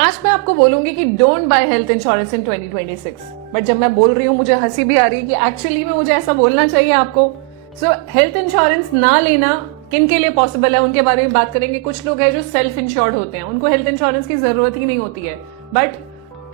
आज मैं आपको बोलूंगी कि don't by health insurance in 2026। But जब मैं बोल रही हूँ मुझे हंसी भी आ रही है कि एक्चुअली में मुझे ऐसा बोलना चाहिए आपको। सो हेल्थ इंश्योरेंस ना लेना किन के लिए पॉसिबल है उनके बारे में बात करेंगे। कुछ लोग हैं जो सेल्फ इंश्योर्ड होते हैं, उनको हेल्थ इंश्योरेंस की जरूरत ही नहीं होती है। बट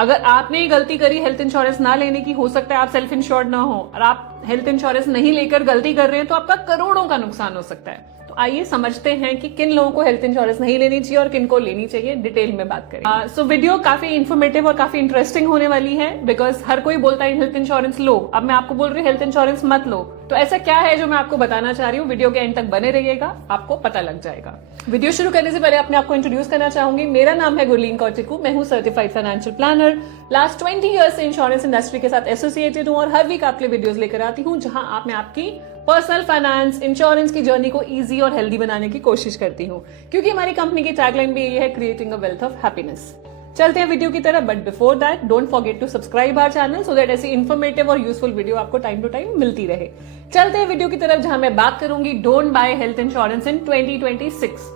अगर आपने ये गलती करी हेल्थ इंश्योरेंस ना लेने की, हो सकता है आप सेल्फ इंश्योर्ड ना हो और आप हेल्थ इंश्योरेंस नहीं लेकर गलती कर रहे हैं, तो आपका करोड़ों का नुकसान हो सकता है। तो आइए समझते हैं कि किन लोगों को हेल्थ इंश्योरेंस नहीं लेनी चाहिए और किन को लेनी चाहिए, डिटेल में बात करें। सो वीडियो काफी इन्फॉर्मेटिव और काफी इंटरेस्टिंग होने वाली है, बिकॉज हर कोई बोलता है हेल्थ इंश्योरेंस लो। अब मैं आपको बोल रही हूँ हेल्थ इंश्योरेंस मत लो। तो ऐसा क्या है जो मैं आपको बताना चाह रही हूँ, वीडियो के एंड तक बने रहिएगा, आपको पता लग जाएगा। वीडियो शुरू करने से पहले अपने आपको इंट्रोड्यूस करना चाहूंगी। मेरा नाम है गुरलीन कौटिकू, मैं हूँ certified financial planner. Last 20 years से इंश्योरेंस इंडस्ट्री के साथ एसोसिएटेड हूँ और हर वीक आपके लिए वीडियोस लेकर आती हूँ जहां आप मैं आपकी पर्सनल फाइनेंस इंश्योरेंस की जर्नी को इजी और हेल्दी बनाने की कोशिश करती हूँ, क्योंकि हमारी कंपनी की टैगलाइन भी ये है, creating a wealth of happiness. चलते हैं वीडियो की तरफ, but before that don't forget to subscribe our channel so that ऐसी इन्फॉर्मेटिव और यूजफुल वीडियो आपको टाइम टू टाइम मिलती रहे। चलते हैं वीडियो की तरफ जहां मैं बात करूंगी डोंट बाय हेल्थ इंश्योरेंस इन 2026।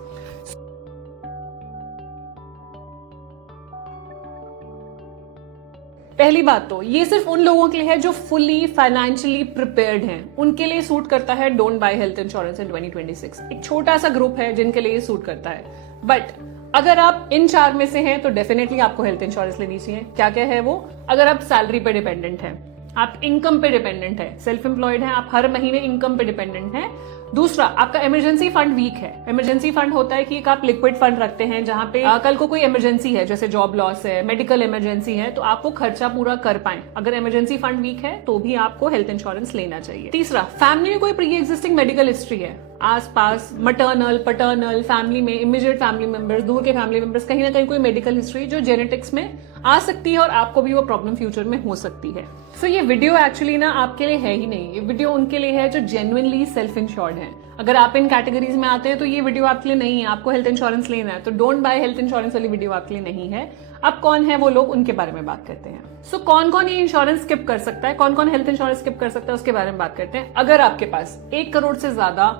पहली बात तो ये सिर्फ उन लोगों के लिए है जो फुली फाइनेंशियली प्रिपेयर्ड हैं, उनके लिए सूट करता है डोंट बाय हेल्थ इंश्योरेंस इन 2026। एक छोटा सा ग्रुप है जिनके लिए ये सूट करता है। बट अगर आप इन 4 में से हैं तो डेफिनेटली आपको हेल्थ इंश्योरेंस लेनी चाहिए। क्या क्या है वो? अगर आप सैलरी पे डिपेंडेंट हैं, आप इनकम पे डिपेंडेंट है, सेल्फ एम्प्लॉयड है, आप हर महीने इनकम पे डिपेंडेंट हैं। दूसरा, आपका इमरजेंसी फंड वीक है। इमरजेंसी फंड होता है कि एक आप लिक्विड फंड रखते हैं जहां पे कल को कोई इमरजेंसी है, जैसे जॉब लॉस है, मेडिकल इमरजेंसी है, तो आप वो खर्चा पूरा कर पाए। अगर इमरजेंसी फंड वीक है तो भी आपको हेल्थ इंश्योरेंस लेना चाहिए। तीसरा, फैमिली में कोई प्री एग्जिस्टिंग मेडिकल हिस्ट्री है, आसपास मटर्नल पटर्नल फैमिली में, इमीडिएट फैमिली मेंबर्स, दूर के फैमिली मेंबर्स, कहीं ना कहीं कोई मेडिकल हिस्ट्री जो जेनेटिक्स में आ सकती है और आपको भी वो प्रॉब्लम फ्यूचर में हो सकती है। सो ये वीडियो एक्चुअली ना आपके लिए है ही नहीं, ये वीडियो उनके लिए है जो जेन्युइनली सेल्फ इंश्योर्ड है। अगर आप इन कैटेगरीज में आते हैं तो ये वीडियो आपके लिए नहीं है। आपको हेल्थ इंश्योरेंस लेना है तो डोंट बाय हेल्थ इंश्योरेंस वाली वीडियो आपके लिए नहीं है। अब कौन है वो लोग, उनके बारे में बात करते हैं। सो कौन कौन ये इंश्योरेंस स्किप कर सकता है, कौन कौन हेल्थ इंश्योरेंस स्किप कर सकता है, उसके बारे में बात करते हैं। अगर आपके पास 1 करोड़ से ज्यादा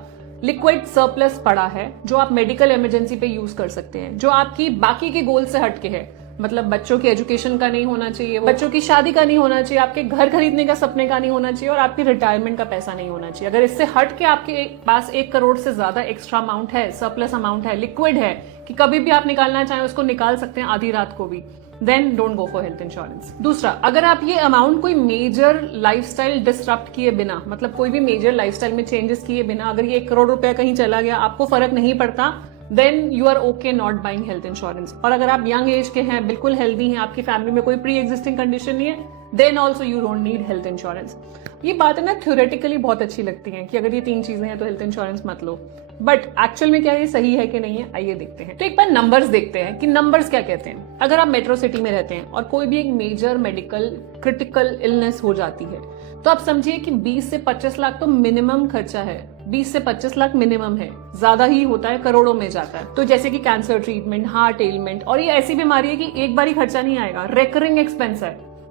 लिक्विड सरप्लस पड़ा है जो आप मेडिकल इमरजेंसी पे यूज कर सकते हैं, जो आपकी बाकी के गोल से हटके है, मतलब बच्चों की एजुकेशन का नहीं होना चाहिए, बच्चों की शादी का नहीं होना चाहिए, आपके घर खरीदने का सपने का नहीं होना चाहिए और आपकी रिटायरमेंट का पैसा नहीं होना चाहिए। अगर इससे हट के आपके पास 1 करोड़ से ज्यादा एक्स्ट्रा अमाउंट है, सरप्लस अमाउंट है, लिक्विड है कि कभी भी आप निकालना चाहें उसको निकाल सकते हैं आधी रात को भी, then don't go for health insurance. दूसरा, अगर आप ये अमाउंट कोई मेजर लाइफस्टाइल डिस्टरप्ट किए बिना, मतलब कोई भी मेजर लाइफस्टाइल में चेंजेस किए बिना, अगर ये 1 करोड़ रुपया कहीं चला गया, आपको फर्क नहीं पड़ता, then you are okay not buying health insurance. और अगर आप यंग एज के हैं, बिल्कुल हेल्दी हैं, आपकी फैमिली में कोई प्री एग्जिस्टिंग कंडीशन नहीं है, then also you don't need health insurance. ये बातें ना थ्योरेटिकली बहुत अच्छी लगती हैं कि अगर ये 3 चीजें हैं तो हेल्थ इंश्योरेंस मत लो, बट एक्चुअल में क्या ये सही है कि नहीं है, आइए देखते हैं। तो एक बार नंबर्स देखते हैं कि नंबर्स क्या कहते हैं। अगर आप मेट्रो सिटी में रहते हैं और कोई भी एक मेजर मेडिकल क्रिटिकल इलनेस हो जाती है तो आप समझिए कि 20 से 25 लाख तो मिनिमम खर्चा है। 20 से 25 लाख मिनिमम है, ज्यादा ही होता है, करोड़ों में जाता है। तो जैसे कि कैंसर ट्रीटमेंट, हार्ट एलिमेंट, और ये ऐसी बीमारी है कि एक बार ही खर्चा नहीं आएगा, रेकरिंग एक्सपेंस है।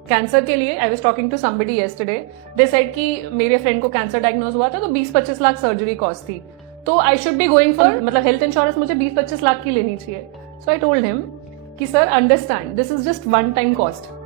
कैंसर के लिए I was talking to somebody yesterday, they said कि मेरे फ्रेंड को कैंसर डायग्नोज हुआ था तो 20-25 लाख सर्जरी कॉस्ट थी, तो I should be going for, मतलब हेल्थ इंश्योरेंस मुझे 20-25 लाख की लेनी चाहिए। सो आई टोल्ड हिम कि sir understand, this is just one time cost.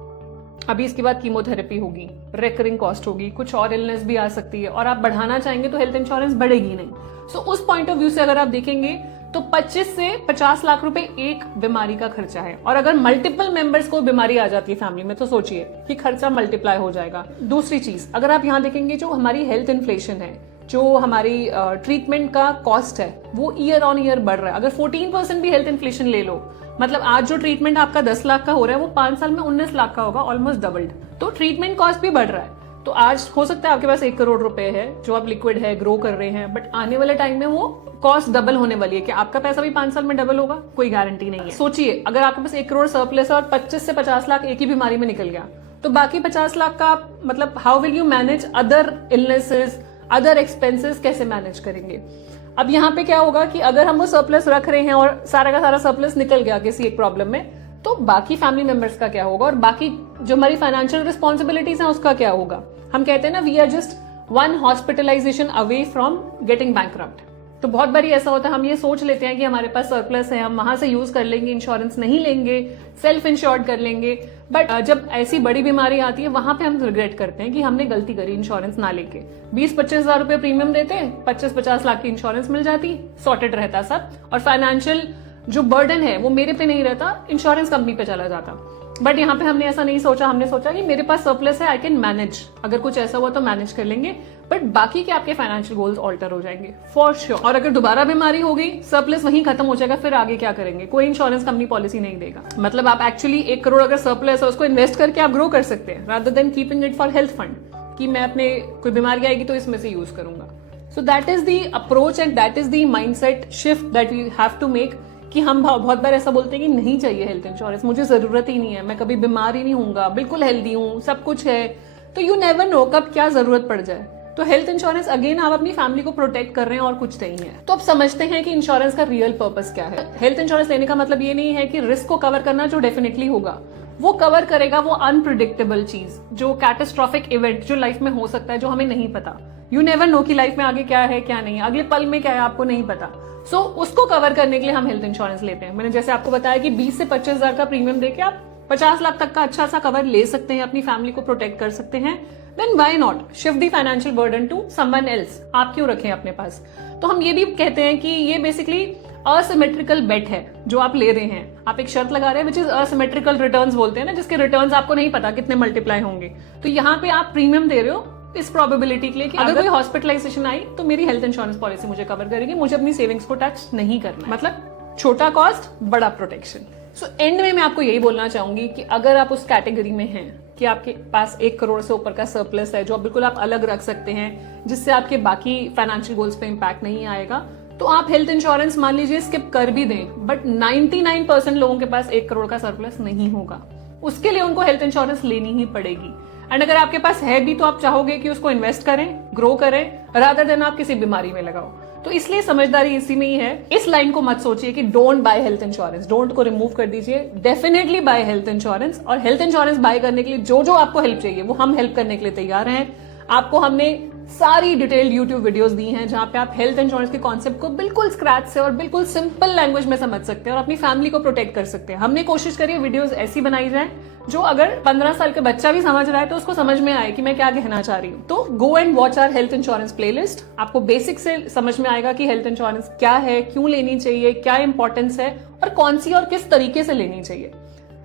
अभी इसके बाद कीमोथेरेपी होगी, रेकरिंग कॉस्ट होगी, कुछ और इलनेस भी आ सकती है और आप बढ़ाना चाहेंगे तो हेल्थ इंश्योरेंस बढ़ेगी नहीं। सो उस पॉइंट ऑफ व्यू से अगर आप देखेंगे तो 25 से 50 लाख रुपए एक बीमारी का खर्चा है। और अगर मल्टीपल मेंबर्स को बीमारी आ जाती है फैमिली में तो सोचिए कि खर्चा मल्टीप्लाई हो जाएगा। दूसरी चीज, अगर आप यहाँ देखेंगे जो हमारी हेल्थ इन्फ्लेशन है, जो हमारी ट्रीटमेंट का कॉस्ट है, वो ईयर ऑन ईयर बढ़ रहा है। अगर 14% भी हेल्थ इन्फ्लेशन ले लो, मतलब आज जो ट्रीटमेंट आपका 10 लाख का हो रहा है वो 5 साल में 19 लाख का होगा, ऑलमोस्ट डबल्ड। तो ट्रीटमेंट कॉस्ट भी बढ़ रहा है। तो आज हो सकता है आपके पास 1 करोड़ रुपए है जो आप लिक्विड है, ग्रो कर रहे हैं, बट आने वाले टाइम में वो कॉस्ट डबल होने वाली है। कि आपका पैसा भी 5 साल में डबल होगा, कोई गारंटी नहीं है। सोचिए अगर आपके पास 1 करोड़ सरप्लस है और 25 से 50 लाख एक ही बीमारी में निकल गया तो बाकी 50 लाख का मतलब how will you manage other illnesses, other expenses कैसे मैनेज करेंगे। अब यहाँ पे क्या होगा कि अगर हम वो सरप्लस रख रहे हैं और सारा का सारा सरप्लस निकल गया किसी एक प्रॉब्लम में, तो बाकी फैमिली मेंबर्स का क्या होगा और बाकी जो हमारी फाइनेंशियल रिस्पॉन्सिबिलिटीज हैं उसका क्या होगा। हम कहते हैं ना, we are just 1 hospitalisation away from getting bankrupt. तो बहुत बारी ऐसा होता है, हम ये सोच लेते हैं कि हमारे पास सरप्लस है, हम वहां से यूज कर लेंगे, इंश्योरेंस नहीं लेंगे, सेल्फ इंश्योर्ड कर लेंगे। बट जब ऐसी बड़ी बीमारी आती है वहां पे हम रिग्रेट करते हैं कि हमने गलती करी इंश्योरेंस ना लेके। 20-25 हजार रुपए प्रीमियम देते, 25-50 लाख की इंश्योरेंस मिल जाती, सॉर्टेड रहता सब, और फाइनेंशियल जो बर्डन है वो मेरे पे नहीं रहता, इंश्योरेंस कंपनी पे चला जाता। बट यहाँ पे हमने ऐसा नहीं सोचा, हमने सोचा कि मेरे पास सरप्लस है, आई कैन मैनेज, अगर कुछ ऐसा हुआ तो मैनेज कर लेंगे, बट बाकी के आपके फाइनेंशियल गोल्स ऑल्टर हो जाएंगे फॉर श्योर। और अगर दोबारा बीमारी हो गई, सरप्लस वहीं खत्म हो जाएगा, फिर आगे क्या करेंगे? कोई इंश्योरेंस कंपनी पॉलिसी नहीं देगा। मतलब आप एक्चुअली 1 करोड़ अगर सरप्लस है उसको इन्वेस्ट करके आप ग्रो कर सकते हैं, rather than keeping it for health fund, कि मैं अपने कोई बीमारी आएगी तो इसमें से यूज करूंगा। So that is the approach and that is the mindset shift that we have to make, कि हम बहुत बार ऐसा बोलते हैं कि नहीं चाहिए हेल्थ इंश्योरेंस, मुझे जरूरत ही नहीं है, मैं कभी बीमार ही नहीं हूंगा, बिल्कुल हेल्दी हूं, सब कुछ है। तो यू नेवर नो कब क्या जरूरत पड़ जाए। तो हेल्थ इंश्योरेंस अगेन आप अपनी फैमिली को प्रोटेक्ट कर रहे हैं और कुछ नहीं है। तो अब समझते हैं कि इंश्योरेंस का रियल पर्पस क्या है। हेल्थ इंश्योरेंस लेने का मतलब ये नहीं है कि रिस्क को कवर करना, जो डेफिनेटली होगा वो कवर करेगा, वो अनप्रिडिक्टेबल चीज, जो कैटास्ट्रोफिक इवेंट जो लाइफ में हो सकता है, जो हमें नहीं पता। यू नेवर नो कि लाइफ में आगे क्या है क्या नहीं, अगले पल में क्या है आपको नहीं पता। सो उसको कवर करने के लिए हम हेल्थ इंश्योरेंस लेते हैं। मैंने जैसे आपको बताया कि 20 से 25 हजार का प्रीमियम देके आप 50 लाख तक का अच्छा सा कवर ले सकते हैं, अपनी फैमिली को प्रोटेक्ट कर सकते हैं। Then why not shift the financial burden to someone else. आप क्यों रखें अपने पास? तो हम ये भी कहते हैं कि ये बेसिकली असिमेट्रिकल बेट है जो आप ले रहे हैं। आप एक शर्त लगा रहे हैं विच इज असिमेट्रिकल रिटर्न्स बोलते हैं ना, जिसके रिटर्न्स आपको नहीं पता कितने मल्टीप्लाई होंगे। तो यहाँ पे आप प्रीमियम दे रहे हो इस प्रोबेबिलिटी के लिए कि अगर कोई हॉस्पिटलाइजेशन आई तो मेरी हेल्थ इंश्योरेंस पॉलिसी मुझे कवर करेगी, मुझे अपनी सेविंग्स को टच नहीं करना। मतलब छोटा कॉस्ट बड़ा प्रोटेक्शन। सो एंड में मैं आपको यही बोलना चाहूंगी कि अगर आप उस कैटेगरी में हैं कि आपके पास 1 करोड़ से ऊपर का सरप्लस है, जो बिल्कुल आप अलग रख सकते हैं, जिससे आपके बाकी फाइनेंशियल गोल्स पे इंपैक्ट नहीं आएगा, तो आप हेल्थ इंश्योरेंस मान लीजिए स्किप कर भी दें। बट 99% लोगों के पास 1 करोड़ का सरप्लस नहीं होगा, उसके लिए उनको हेल्थ इंश्योरेंस लेनी ही पड़ेगी। एंड अगर आपके पास है भी तो आप चाहोगे कि उसको इन्वेस्ट करें, ग्रो करें, रादर देन आप किसी बीमारी में लगाओ। तो इसलिए समझदारी इसी में ही है। इस लाइन को मत सोचिए कि don't by health insurance, don't को रिमूव कर दीजिए, डेफिनेटली बाय हेल्थ इंश्योरेंस। और हेल्थ इंश्योरेंस बाय करने के लिए जो जो आपको हेल्प चाहिए वो हम हेल्प करने के लिए तैयार हैं। आपको हमने सारी डिटेल्ड यूट्यूब वीडियोस दी हैं जहां पे आप हेल्थ इंश्योरेंस के कॉन्सेप्ट को बिल्कुल स्क्रैच से और बिल्कुल सिंपल लैंग्वेज में समझ सकते हैं और अपनी फैमिली को प्रोटेक्ट कर सकते हैं। हमने कोशिश करी है वीडियोस ऐसी बनाई जाए जो अगर 15 साल का बच्चा भी समझ रहा है तो उसको समझ में आए कि मैं क्या कहना चाह रही हूँ। तो go and watch our health insurance playlist. आपको बेसिक से समझ में आएगा कि हेल्थ इंश्योरेंस क्या है, क्यों लेनी चाहिए, क्या इंपॉर्टेंस है और कौन सी और किस तरीके से लेनी चाहिए।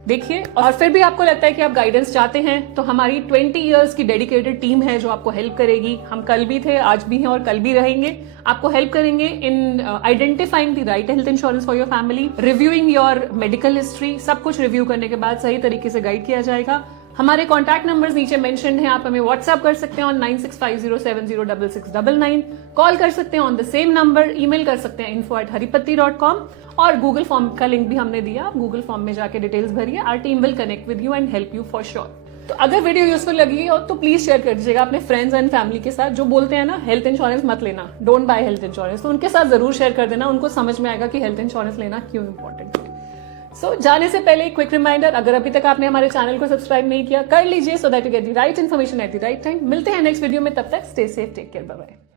देखिए, और फिर भी आपको लगता है कि आप गाइडेंस चाहते हैं तो हमारी 20 इयर्स की डेडिकेटेड टीम है जो आपको हेल्प करेगी। हम कल भी थे, आज भी हैं और कल भी रहेंगे। आपको हेल्प करेंगे in identifying the right health insurance for your family, reviewing your medical history. सब कुछ रिव्यू करने के बाद सही तरीके से गाइड किया जाएगा। हमारे कॉन्टैक्ट नंबर्स नीचे मेंशन्ड हैं, आप हमें व्हाट्सएप कर सकते हैं ऑन 9650706699, कॉल कर सकते हैं on the same number, email कर सकते हैं info@haripatti.com और गूगल फॉर्म का लिंक भी हमने दिया। आप गूगल फॉर्म में जाके डिटेल्स भरिए। Our team will connect with you and help you for sure. तो अगर वीडियो यूजफुल लगी हो तो प्लीज शेयर कर दीजिएगा अपने फ्रेंड्स एंड फैमिली के साथ जो बोलते हैं ना हेल्थ इंश्योरेंस मत लेना, डोंट बाय हेल्थ इंश्योरेंस। तो उनके साथ जरूर शेयर कर देना, उनको समझ में आएगा कि हेल्थ इंश्योरेंस लेना क्यों इंपॉर्टेंट है। सो जाने से पहले क्विक रिमाइंडर, अगर अभी तक आपने हमारे चैनल को सब्सक्राइब नहीं किया कर लीजिए, so that you get the right information at the right time. मिलते हैं नेक्स्ट वीडियो में, तब तक stay safe, take care, bye bye.